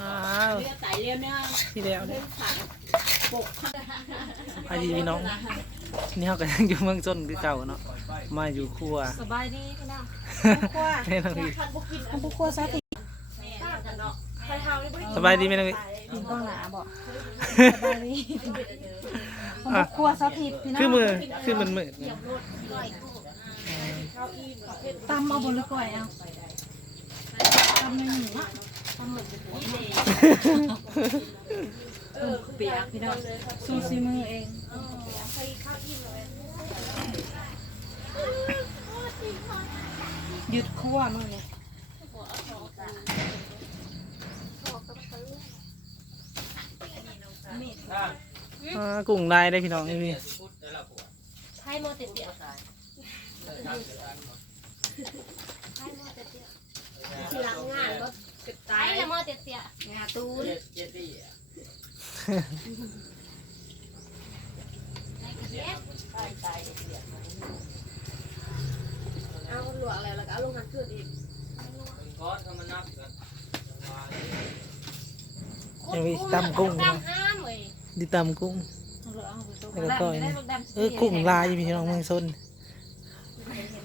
อ้าวเรือไต่เรือเนี่ยที่แล้วเรืเนี่อยขาปกข้างสบายดีพี่น้องนี่เขาก็ยังอยู่เมืองต้นคือเก่าเนาะมาอยู่ครัวสบายดีพี่น้องแม่น้องอีท่านบุกินทำผู้ครัวซะติป้ากันเนาะใครเฮานี่บ่ได้สบายดีไหมน้องอีกินต้องหนาบอกสบายดีทำผู้ครัวซะทิพย์พี่น้องคือมือคือมันมือตำเอาบนหรือก่อยเอาตำในหมูอะตำหมด เออเปียกพี่น้องซูซีมือเองหยุดครัวมือเนี่ยอ่ากุ้งลายได้พี่น้องนี่ใช่โมติเดียวทีหลังงานรถ กระจายแล้วมอเตียเตียงาตูนเอาหลวกอะไรแล้วก็เอาลงหันขึ้นอีกยังมีตำกุ้งพี่น้องห้ามเลยดีตำกุ้งเอาเลยเอาไปต้มแล้วก็นี่เออกุ้งลายพี่น้องเมืองซน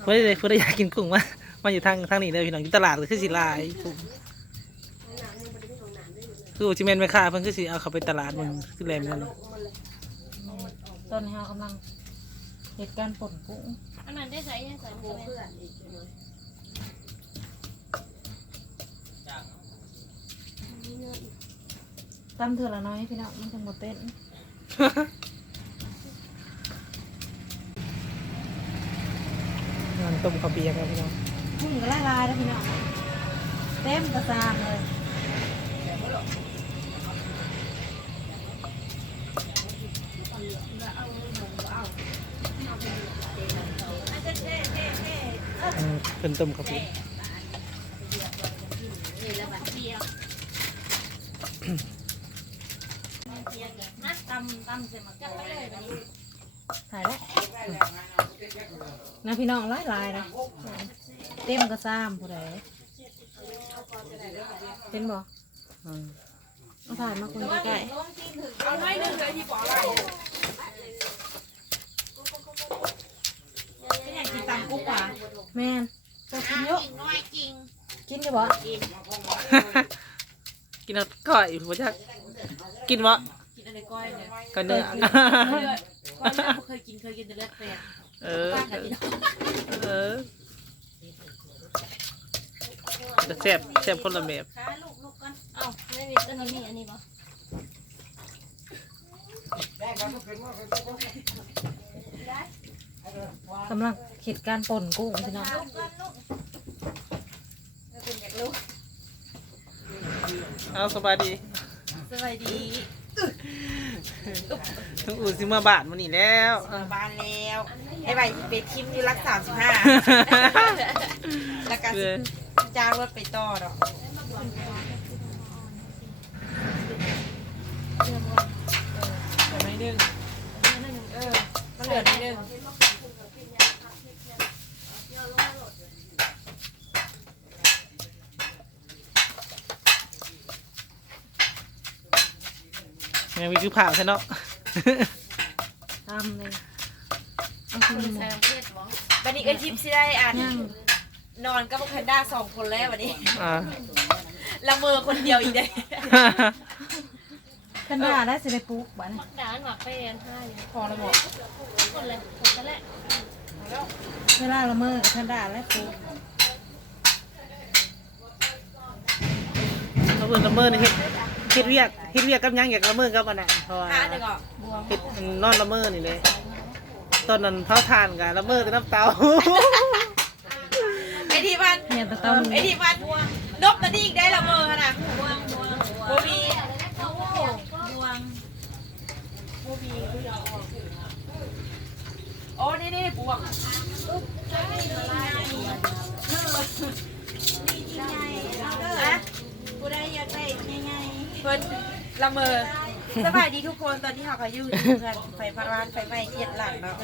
เพื่อได้เพื่อได้อยากกินกุ้งมามาอยู่ทางทางนี้เลยพี่น้องอยู่ตลาดก็คือสิลายกุ้ง คือจิเมนไปค่าเพิ่นคือสิเอาเขาไปตลาดมึงคือแรงนั่นตอนนี้เรากำลังเหตุการณ์ป่นกุ้งอันนั้นได้ใส่ยังใส่หมูเพื่อนอีกตำเถื่อละน้อยพี่น้องมันจะหมดเต้นงานต้มข้าวเปียกครับพี่น้องกุ้งก็ละลายแล้วพี่น้องเต็มกระซามเลย ร็จมากันเลยถ่ายแล้วนะพี่น้องลายลายนะเต็มกระซามผู้ใดเห็นบ่อืมเอาถ่ายมาคนใกล้เอาน้อยหนึ่งเลยที่บอกอะไร ๆกินตำกุ้งป่าแม่นตัว กินเยอะน้อยจริงกินได้บ่กินเอาก้อยผมจะกินวะกินอะไรก้อยเนี่ยก็เนื้อเลือดก้อยเลือดไม่เคยกินเคยกินแต่เลือดเป็ดเออเออจะแซ่บแซ่บคนละแบบขาลูกลูกกันเอ้าไม่มีตัวนี้มีอันนี้ปะกำลังเหตุการณ์ป่นกุ้งพี่น้ องเอาสบายดีสบายดีทุกอูซิมาบาทมันนี่แล้วอะบ้านแล้วไอ้ใบเป็ดทิมนี่รักสามสิบห้าแล้วก็เออจ้างรถไปต่อดอกเดี๋ยวไม่ดึงเออมันเหลือไม่ดึง แม่วิคือผ่าใช่เนาะตำเลยเอาคุณหมูใส่น้ำเลือดบ้องวันนี้เอ้ยทิมสิได้อ่านย่างนอนกับพวกแพนด้าสองคนแล้ววันนี้อ่าละเมอคนเดียวอีกเลยขันดาได้สิได้ปลูกบ้านมักด่านหมักไปอันห้าอยู่พอแล้วบอกทุกคนเลยผมจะแหละเวลาละเมอกับขันดาและปลูกเขาเพิ่นละเมอนี่เฮ็ด เฮ็ดเวียกเฮ็ดเวียกกับหยังอยากละเมอกับอันน่ะเพราะว่าห้าหนึ่งอะเฮ็ดนอนละเมอนี่เลยตอนนั้นเผาทานกันละเมอแต่น้ำเตา ไอ้ที่มันเนี่ยตะเต้าไอ้ที่มันนบตะดีอีกได้ละเมอขนาดโบบีดวงโบบีโอ้นี่นี่บวง ละเมอสบายดีทุกคนตอนนี้เขาก็อยู่ที่เพื่อนไฟพารานไฟไหม้เทียดหลังเนาะ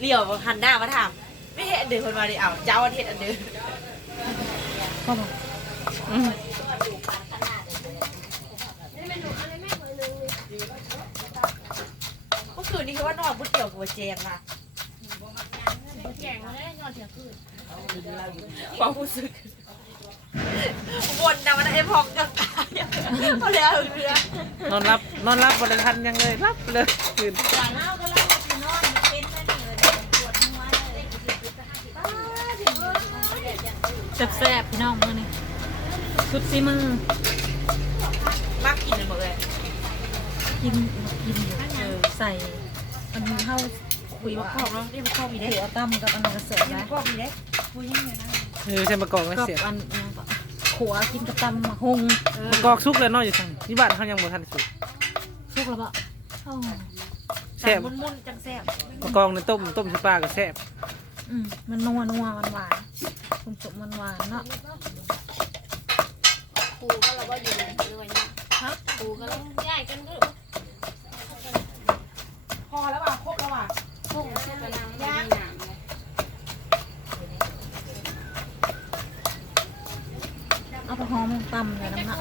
เลี้ยวหันหน้ามาถามไม่เห็นอันเดือคนมาดิเอาเจ้าอันเห็นอันเดือก็บอกอืมเมื่อคืนนี้คือว่านอนบุดเดี่ยวกับเจมส์ค่ะแก่งมาได้นอนเถียงคืนความรู้สึก วนนะมันไอ้พองกับตายเอาเลยเอาเรือนอนรับนอนรับบริทันยังเลยรับเลยคืนอย่างเอาก็เล่าว่าสินอนเป็นแม่นี่เลยปวดหัวเลยแซ่บๆพี่น้องมื้อนี้สุดซีมือมากกินเลยหมดเลยกินกินอยู่เออใส่อันนี้เข้าคุยมาครอบเนาะนี่มันครอบมีได้หัวตั้มกับอันนี้ก็เสิร์ฟนี่นะมันครอบมีได้คุยยังไงนะเออใช่มะกอกไม่กับเสียอันนี้ก็ ขัวกินกับตำมะฮุงมะกอกสุกแล้วเนอกอยู่ทางที่บ้านเขายังบ่ทันสุกสุกแล้วปะโอ้แซ่บมุนมุนจังแซ่บมะกอกในต้มต้มใส่ปลาก็แซ่บอืมมันนัวนัวหวานหวานคุณสมมันหวานเนาะครูก็เราว่าอยู่ในเรือเนี่ยฮะครูก็เราใหญ่กันก็พอแล้วว่ะครบแล้วว่ะพุ่งเสื้อกระนังย่าง หนังเลยเอาไปหอมตำเลยน้ำหนัก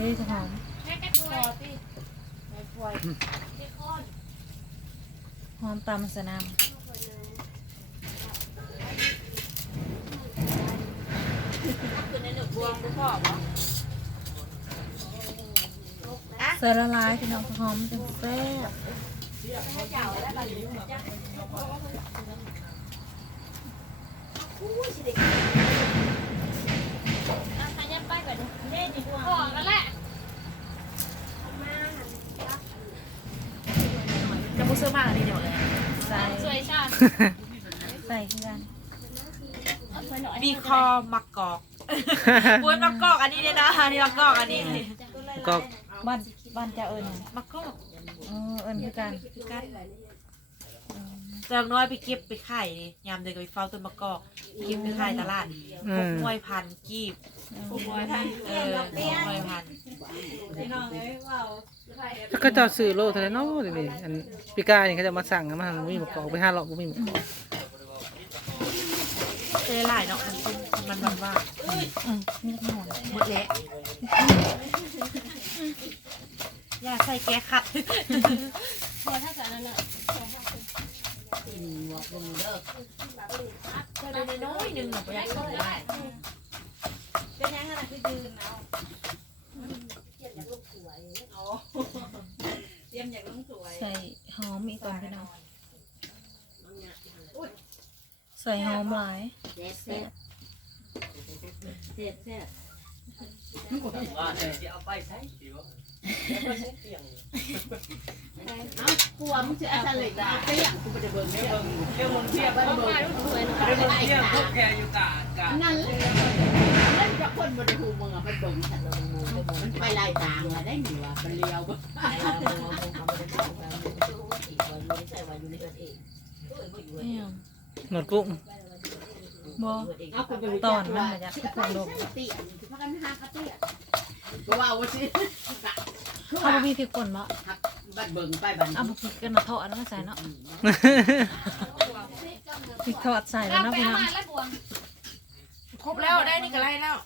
นี่จะหอมแค่แค่พอพี่หอมตำสนามคือในหนึ่งบวงก็พอปะใส่ละลายพี่น้องหอมจังแซ่บอะทานยัน ไปก่อนเล่นดีกว่าพอกันแหละจะมุซื้อมากอันนี้เดี๋ยวเลยใส่สวยชาติใส่คือกันมีคอมักกอกบุ้ยมักกอกอันนี้เนี่ยนะอันนี้มักกอกอันนี้มะกอกบ้านบ้านเจ้าเอิญมักกอกเออเอิญคือกัน กันเติมน้อยไปเก็บไปขายยามเดินไปเฝ้าต้นมักกอกเก็บไปขายตลาดพกมวยพันกีบครูบอยท่านเออพกมวยพันถ้าเขาเจะซื้อโลเท่าไหร่เนาะเดี๋ยวนี้อันปีกายนี่เขาจะมาสั่งมามันบ่มีมะกอกไปห้าหลอกบ่มีมะกอกเจหลายเนาะมันมันว่าอืมมีน้ำหอมหมดแล้วอย่าใส่แก้ขัดพอถ้าเกิดนั้นอะ เจอในน้อยหนึ่งหนูไปอยากส่งได้ใส่หอมอีกก่อนพี่น้องใส่หอมหลายแซ่บ กลัวมึงจะอะไรเลยนะก็อย่างกูไม่ได้เบิ่งเนี่ยต้องมาลูกสวยหน่อยนั่นเลยเล่นกับคนบริหูมึงอะมันเบิ่งฉันเลยมันไปลายทางมาได้หนิวะมันเลี้ยวนี่ยหนวดกุ้งบ่เอาคนไปตอนมันมาจากที่คนลงเตี้ยพักกันหากระเตี้ยก็ว่าว่าสิ เอาบ่มีพริกป่นบ่บัดเบิ่งไปบัดเอาบ่พริกกันมาทอดแล้วก็ใส่เนาะพริกทอดใส่แล้วเราเนาะไปพี่เอาน้องมาแล้วบวงครบแล้วได้นี่ก็ไล่แล้ว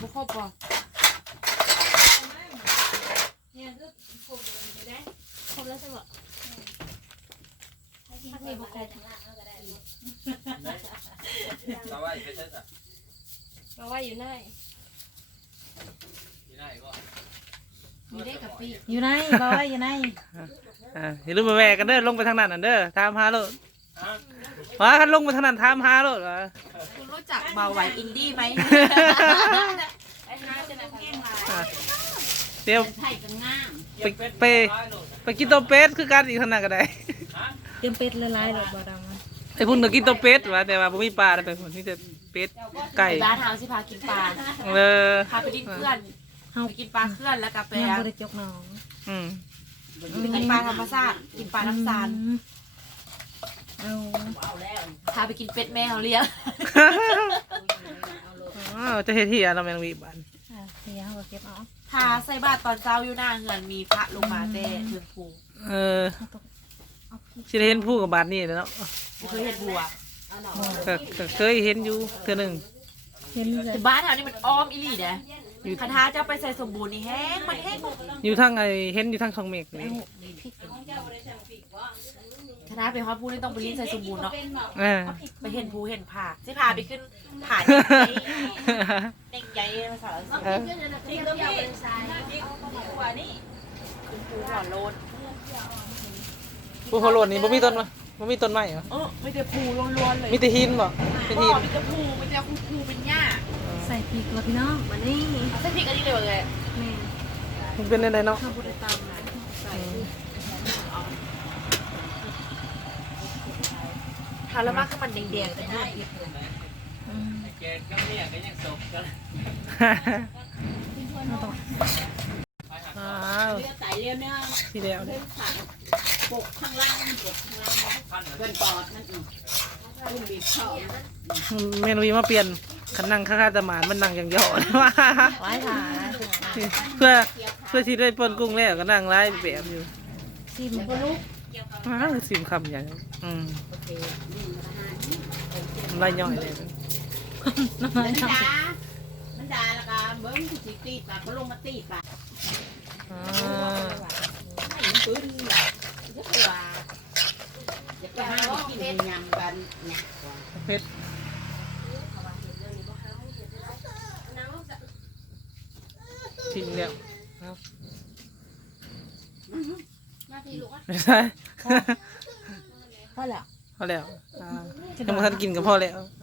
บุครบป่ะครบแล้วใช่ปะถ้ามีบุคคลเราว่าอยู่ไหน มีได้กับปีอยู่ไหนบ่ว่าอยู่ไหนอ่าอย่าลืมมาแวกกันเด้อลงไปทางนั้นน่ะเด้อถามหาโลดว่าคันลงไปทางนั้นถามหาโลดว่าคุณรู้จักเบาไหวอินดี้ไหมไอ้ห้าจะไหนคะอะเดี๋ยวไทยก็งามไปไปไปกินตัวเป็ดคือกันอีกทางนั้นก็ได้เตรียมเป็ดละลายๆโลดบ่ดำมันไอ้พุ่นก็กินตัวเป็ดว่าแต่ว่าบ่มีปลาแต่พุ่นมีแต่เป็ดไก่บ้านเฮาสิพากินปลาเออพาไปกินเพื่อนเฮาไปกินปลาเคลื่อนแล้วก็ไปยังบ่ได้จกหนองอืมไปกินปลาธรรมชาติกินปลาน้ำซานเอาพาไปกินเป็ดแม่เขาเลี้ยงอ๋อจะเฮ็ดที่อะเราแมงวีบันอะเดี๋ยวเฮาก็เก็บเอาพาใส่บาตรตอนเช้าอยู่หน้าเหือนมีพระลงมาแต่เทิงภูเออเฮาต้องเอาพริกสิได้เห็นผู้กับบาดนี่แหละเนาะเคยเห็นบัวก็ก็เคยเห็นอยู่เทื่อหนึงเห็นเลยแต่บ้านแถวนี้มันอ้อมอีหลีเด้ อยู่คาถาเจ้าไปใส่สมบูรณ์นี่แห้งมันแห้งหมดอยู่ทางไอเห็นอยู่ทางทองเมกนี่คาถาไปฮอดพูนี่ต้องไปลิ้นใส่สมบูรณ์เนาะเออไปเห็นภูเห็นผาสิพาไปขึ้นผาเด็กใหญ่ภาษาอังกฤษเออนี่ก็มีเป็นทรายขึ้นภูหัวโลนผู้โคโลนนี่บ่มีต้นวะบ่มีต้นไม้เหรอเออไม่แต่ภูล้วนๆเลยมีแต่หินบ่เป็นบ่หินมีแต่ภูมีแต่ภูเป็นหญ้า ใส่พริกแล้วพี่น้องมานี่เส้นพริกอันนี้เลยว่าไงแม่มันเป็นอะไรเนาะข้าวบุตรตามนะทานแล้วมากข้าวมันแดงๆแต่นี่พริกเลยแกก็เนี่ยก็ยังสบกันอ้าวเลือดใส่เลือดเนื้อที่แล้วเลืเนี่อยดขาดปกข้างล่างปกข้างล่างเกินปอดนั่นอีกคุณบีบเข้าเมนูนี้มาเปลี่ยน ขันนั่งข้างๆตะหมานมันนั่งอย่างย่อว่าไว้ค่ะเพื่อเพื่อที่ได้ปนกุ้งแล้วก็นั่งไล่แบบอยู่ชิมบ่ลูกอ้าวสิมคำอย่างอืมไล่ย่อยเลยน้ำมันนทำด่ามันด่าแล้วก็เบิ้งกูสิตีปากก็ลงมาตีปากอ่าให้มันปืนเหรอจะไปว่าอย่าไปหากินยำกันเนี่ยเพชรทิ้งแล้ว มาทีลูกอะ ไม่ใช่พอแล้วพอแล้วอ่ายังไม่ทันกินกับพ่อแล้วอ่า